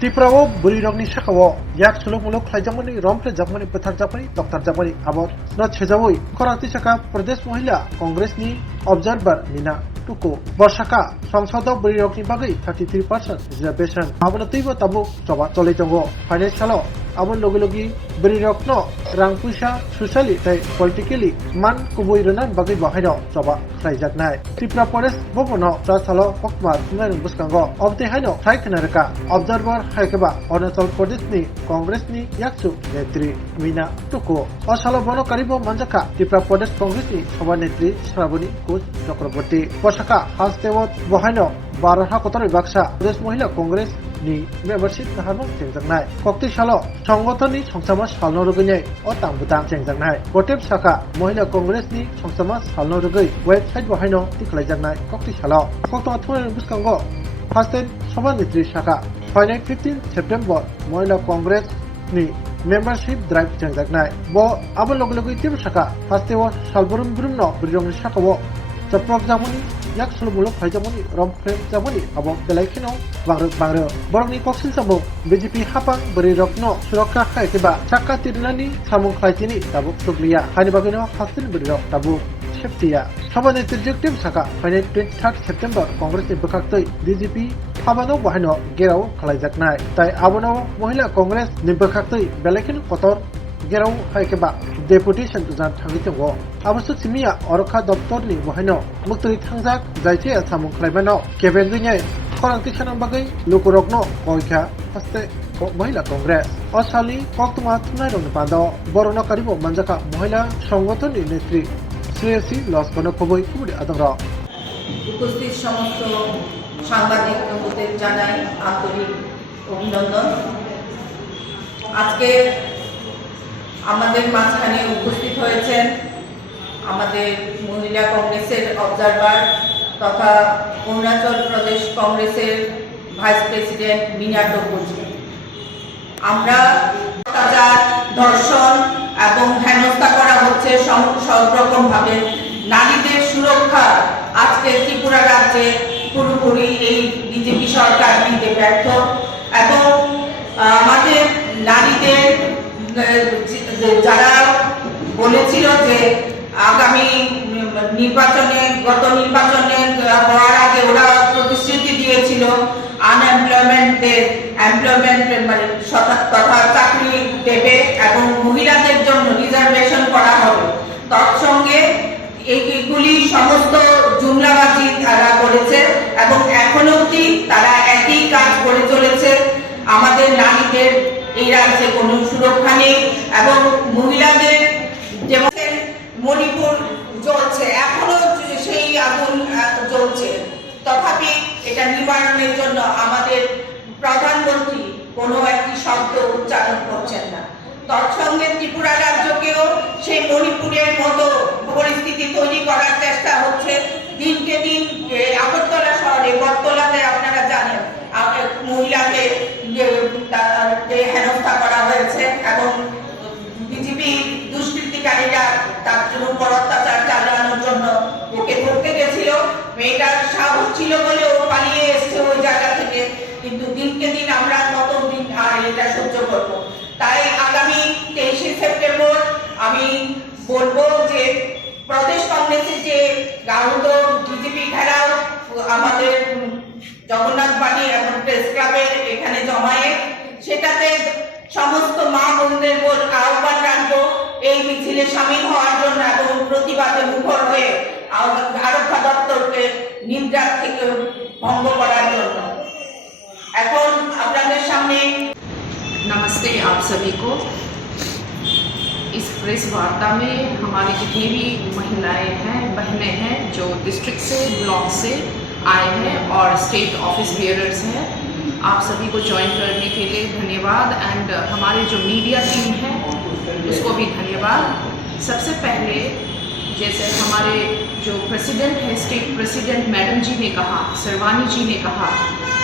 त्रिपुराओ बुरिरंगनि साखाओ याक सुलुमुलुग खालायजामनि रमफ्ले जामनि फोथारजामनि डक्टरजामनि आबद न छेजावै खरांति साखा प्रदेश महिला कांग्रेसनि ऑब्जर्वर मीना टुको बर्षाका संसद बुरिरंगनि बागै 33% रिजर्वेशन आबन तैबो ताबु सभा चलितंगो फाइनेंशियल आबन लोगोलोगी बुरिरंगनो रां पैसा सोशली तै पॉलिटिकली मान कुबुइ रनान बागै बाहायनो सभा खालायजानाय त्रिपुरा प्रदेश भवनो चासालो पक्मा तुनाय बुसकांगो अबते हायनो थाय खनारका ऑब्जर्वर हायकेबा अरुणाचल प्रदेशनि कांग्रेसनि याक्सु नेत्री मीना टुको असालो बनो कारिबो मानजाका त्रिपुरा प्रदेश कांग्रेसनि सभा नेत्री श्रावणी घोष चक्रवर्ती बसाका हास्तेवत बहायनो बारहा कतरे बाक्सा प्रदेश महिला कांग्रेस नि मेम्बारशिप नाहानो चेंजांनाय कक्ति सालो संगठननि संसामा सालनो रुगैनाय अ तांबुतां चेंजांनाय गटेब साखा महिला कांग्रेस नि संसामा सालनो रुगै वेबसाइट बहायनो तिखलायजांनाय कक्ति सालो कक्तमा थुनाय बुसकांगो हास्तेन सभा नेत्री साखा फाइनाय 15 सेप्टेम्बर महिला कांग्रेस नि मेम्बारशिप ड्राइव चेंजांनाय बो आबो लगलगै तिब साखा हास्तेव सालबरुम बुरुमनो बुरिरंगनि साखाओ चप्रक जामनि याक सुलुमुलुग खालायजामनि रमफ्ले जामनि आबो बेलायखिनो बांरो बरंनि कक्सिल सामु बीजेपी हापां बुरिरंगनो सुरक्षा खायकेबा चाक्का तिरनानि सामुं खायथिनि दाबु सुग्लिया हानि बागैनो हास्तेन बुरिरंग दाबु सेफ्टिया सभानि तिरजेक्टिव साखा फाइनाय 23 सेप्टेम्बर कांग्रेसनि बखाक्तै डीजीपी हाबानो बाहायनो गेराव खालायजानाय ताय आबनो महिला कांग्रेस नि बखाक्तै बेलायखिनो कतर गेराव हायकेबा डेपुटेशन तुजान थांगितंगो आबसु सिमिया अरखा दप्तरनि बहायनो मुक्तरि थांजाक जायचे सामुं खालायबानो केबेन गैनाय खरांति सानां बागै लुकुरकनो कयखा हस्ते महिला कांग्रेस असाली कक्तमा थुनाय रंनि पादो बरनो कारिबो मानजाका महिला संगठननि नेत्री श्रेयसी लसबनो खबई कुबुडी आदंग উপস্থিত সমস্ত সাংবাদিক বন্ধুদের জানাই আন্তরিক অভিনন্দন। আজকে আমাদের মাঝখানে উপস্থিত হয়েছেন আমাদের মহিলা কংগ্রেসের অবজারভার তথা অরুণাচল প্রদেশ কংগ্রেসের ভাইস প্রেসিডেন্ট মিনা টুকোজি। আমরা অত্যাচার, ধর্ষণ এবং হেনস্থা করা হচ্ছে সব রকম ভাবে। নারীদের সুরক্ষা আজকে ত্রিপুরা রাজ্যে পুরোপুরি এই বিজেপি সরকার দিতে ব্যর্থ এবং আমাদের নারীদের যারা বলেছিল যে আগামী নির্বাচনে গত নির্বাচনে হওয়ার আগে ওরা প্রতিশ্রুতি দিয়েছিল আনএমপ্লয়মেন্টদের এমপ্লয়মেন্ট মানে তথা চাকরি দেবে এবং মহিলাদের জন্য রিজার্ভেশন করা হবে। তৎসঙ্গে এইগুলি সমস্ত জুমলাবাজি তারা করেছে এবং এখনো অবধি তারা একই কাজ করে চলেছে। আমাদের নারীদের এই রাজ্যে কোনো সুরক্ষা নেই এবং মহিলাদের যেমন মণিপুর জ্বলছে, এখনো সেই আগুন জ্বলছে, তথাপি এটা নিবারণের জন্য আমাদের প্রধানমন্ত্রী কোনো একটি শব্দ উচ্চারণ করছেন না। তৎসঙ্গে ত্রিপুরা রাজ্যকেও সেই মণিপুরের মতো পরিস্থিতি তৈরি করার চেষ্টা হচ্ছে। দিনকে দিন আগরতলা শহরে বটতলাতে আপনারা জানেন মহিলাকে হেনস্থা করা হয়েছে এবং বিজেপি দুষ্কৃতিকারীরা তার উপর অত্যাচার চালানোর জন্য ওকে ধরতে গেছিল। মেয়েটার সাহস ছিল বলে ও পালিয়ে এসছে ওই জায়গা থেকে, কিন্তু দিনকে দিন আমরা কতদিন আর এটা সহ্য করবো। তাই আগামী 23 সেপ্টেম্বর আমি বলবো যে প্রদেশ কংগ্রেসের যে গাউদ বিজেপি ঘেরাও আমাদের জগন্নাথ বাড়ি এবং প্রেস ক্লাবের এখানে জমায়েত, সেটাতে সমস্ত মা বোনদের আহ্বান রাখবো এই মিছিলে সামিল হওয়ার জন্য এবং প্রতিবাদে মুখর হয়ে আরক্ষা দপ্তরকে নির্যাত থেকে ভঙ্গ করার জন্য। এখন আপনাদের সামনে नमस्ते आप सभी को। इस प्रेस वार्ता में हमारी जितनी भी महिलाएं हैं, बहनें हैं जो डिस्ट्रिक्ट से, ब्लॉक से आए हैं और स्टेट ऑफिस बियरर्स हैं, आप सभी को ज्वाइन करने के लिए धन्यवाद। एंड हमारी जो मीडिया टीम है उसको भी धन्यवाद। सबसे पहले जैसे हमारे जो प्रेसिडेंट है, स्टेट प्रेसिडेंट मैडम जी ने कहा, सर्वानी जी ने कहा,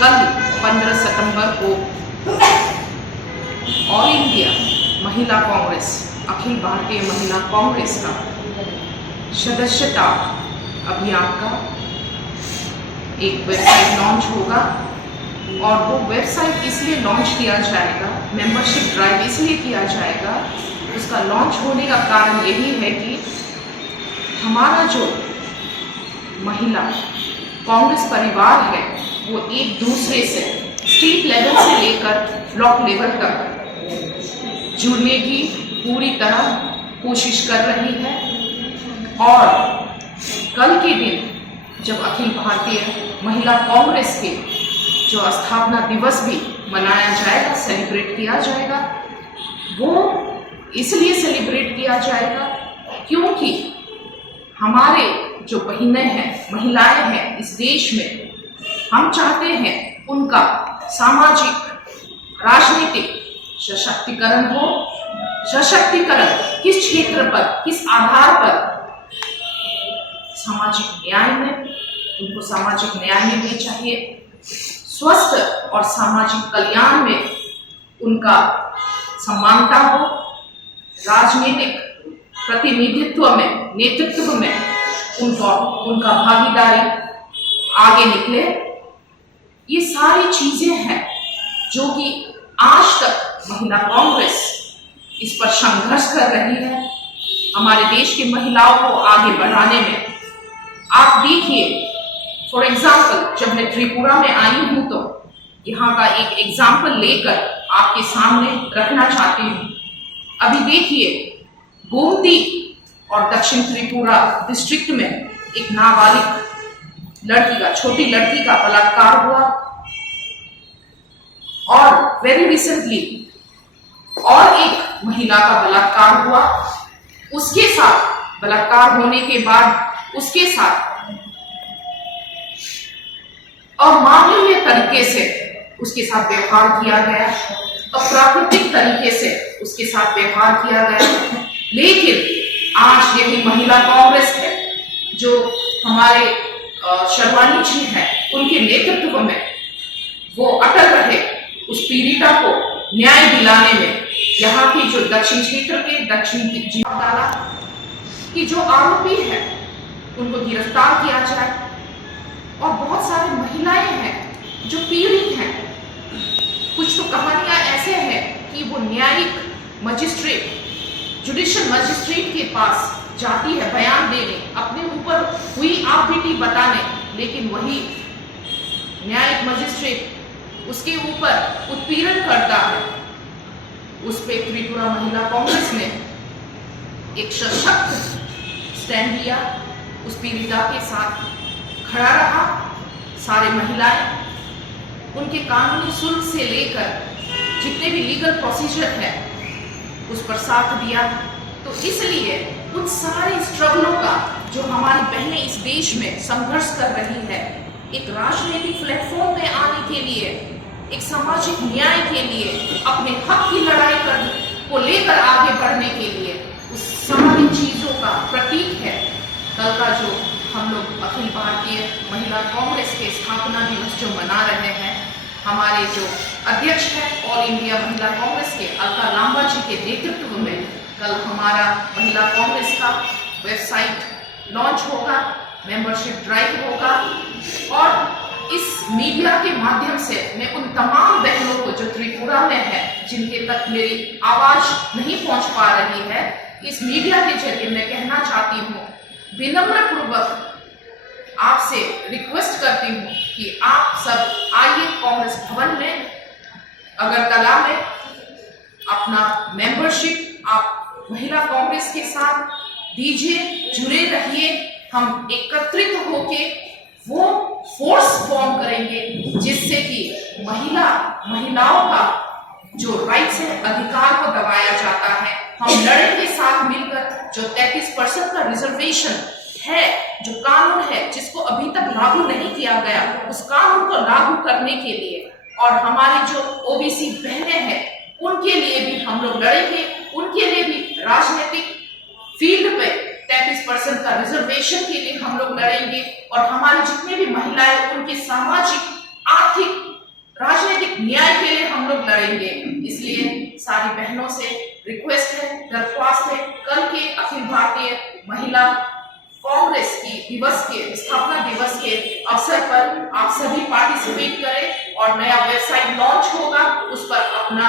कल 15 सितंबर को ऑल इंडिया महिला कांग्रेस, अखिल भारतीय महिला कांग्रेस का सदस्यता अभियान का एक वेबसाइट लॉन्च होगा और वो वेबसाइट इसलिए लॉन्च किया जाएगा, मेंबरशिप ड्राइव इसलिए किया जाएगा, उसका लॉन्च होने का कारण यही है कि हमारा जो महिला कांग्रेस परिवार है वो एक दूसरे से स्टेट लेवल से लेकर ब्लॉक लेवल तक जुड़ने की पूरी तरह कोशिश कर रही है। और कल के दिन जब अखिल भारतीय महिला कांग्रेस के जो स्थापना दिवस भी मनाया जाएगा, सेलिब्रेट किया जाएगा, वो इसलिए सेलिब्रेट किया जाएगा क्योंकि हमारे जो बहनें हैं, महिलाएं हैं इस देश में, हम चाहते हैं उनका सामाजिक, राजनीतिक सशक्तिकरण हो। सशक्तिकरण किस क्षेत्र पर, किस आधार पर? सामाजिक न्याय में, उनको सामाजिक न्याय मिलनी चाहिए। स्वस्थ और सामाजिक कल्याण में उनका समानता हो। राजनीतिक प्रतिनिधित्व में, नेतृत्व में उनका भागीदारी आगे निकले। ये सारी चीजें हैं जो कि आज तक महिला कांग्रेस इस पर संघर्ष कर रही है, हमारे देश की महिलाओं को आगे बढ़ाने में। आप देखिए, फॉर एग्जाम्पल, जब मैं त्रिपुरा में आई हूं तो यहाँ का एक एग्जाम्पल लेकर आपके सामने रखना चाहती हूँ। अभी देखिए, गोमती और दक्षिण त्रिपुरा डिस्ट्रिक्ट में एक नाबालिग लड़की का, छोटी लड़की का बलात्कार हुआ, और वेरी रिसेंटली और एक महिला का बलात्कार हुआ। उसके साथ बलात्कार होने के बाद उसके साथ अमानवीय तरीके से उसके साथ व्यवहार किया गया, अप्राकृतिक तरीके से उसके साथ व्यवहार किया गया। लेकिन आज यही महिला कांग्रेस है जो हमारे शर्वानी जी हैं, उनके नेतृत्व में वो अटल रहे उस पीड़िता को न्याय दिलाने में। यहाँ की जो दक्षिण क्षेत्र के दक्षिण जिला की जो आरोपी है उनको गिरफ्तार किया जाए। और बहुत सारी महिलाएं हैं जो पीड़ित हैं। कुछ तो कहानियां ऐसे हैं कि वो न्यायिक मजिस्ट्रेट, जुडिशियल मजिस्ट्रेट के पास जाती है बयान देने, अपने ऊपर हुई आपबीती बताने, लेकिन वही न्यायिक मजिस्ट्रेट उसके ऊपर उत्पीड़न करता है। उस पे त्रिपुरा महिला कांग्रेस ने एक सशक्त स्टैंड लिया, उस पीड़िता के साथ खड़ा रहा। सारे महिलाएं उनके कानूनी शुल्क से लेकर जितने भी लीगल प्रोसीजर है उस पर साथ दिया। तो इसलिए उन सारे स्ट्रगलों का जो हमारी बहनें इस देश में संघर्ष कर रही है, एक राजनीतिक प्लेटफॉर्म में आने के लिए, एक सामाजिक न्याय के लिए, अपने हक की लड़ाई को लेकर आगे बढ़ने के लिए, उस सारी चीजों का प्रतीक है कल का जो हम लोग अखिल भारतीय महिला कांग्रेस के स्थापना दिवस जो मना रहे हैं। हमारे जो अध्यक्ष हैं ऑल इंडिया महिला कांग्रेस के अलका लांबा जी के नेतृत्व में कल हमारा महिला कांग्रेस का वेबसाइट लॉन्च होगा, मेंबरशिप ड्राइव होगा। और इस मीडिया के माध्यम से मैं उन तमाम बहनों को जो त्रिपुरा में है, जिनके तक मेरी आवाज नहीं पहुंच पा रही है, इस मीडिया के जरिए मैं कहना चाहती हूँ, विनम्र पूर्वक आपसे रिक्वेस्ट करती हूँ कि आप सब आइए कांग्रेस भवन में अगरतला में अपना मेंबरशिप आप महिला कांग्रेस के साथ दीजिए, जुड़े रहिए। हम एकत्रित होके वो फोर्स फॉर्म करेंगे जिससे कि महिलाओं का जो राइट्स है, अधिकार को दबाया जाता है। हम लड़ेंगे साथ मिलकर। जो 33% का रिजर्वेशन है, जो कानून है जिसको अभी तक लागू नहीं किया गया, उस कानून को लागू करने के लिए, और हमारे जो ओबीसी बहनें हैं उनके लिए भी हम लोग लड़ेंगे। उनके लिए भी राजनीतिक फील्ड पे 33% का रिजर्वेशन के लिए हम लोग लड़ेंगे। और हमारे जितने भी महिलाएं, उनके सामाजिक, आर्थिक, राजनीतिक न्याय के लिए हम लोग लड़ेंगे। इसलिए सारी बहनों से रिक्वेस्ट है, दरख्वास्त है, कल के अखिल भारतीय महिला कांग्रेस की स्थापना दिवस के अवसर पर आप सभी पार्टिसिपेट करें। और नया वेबसाइट लॉन्च होगा, उस पर अपना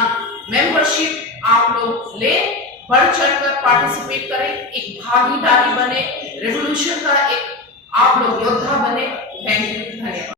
मेंबरशिप आप लोग लें, बढ़ चढ़कर पार्टिसिपेट करें, एक भागीदारी बने, रेवोल्यूशन का एक आप लोग योद्धा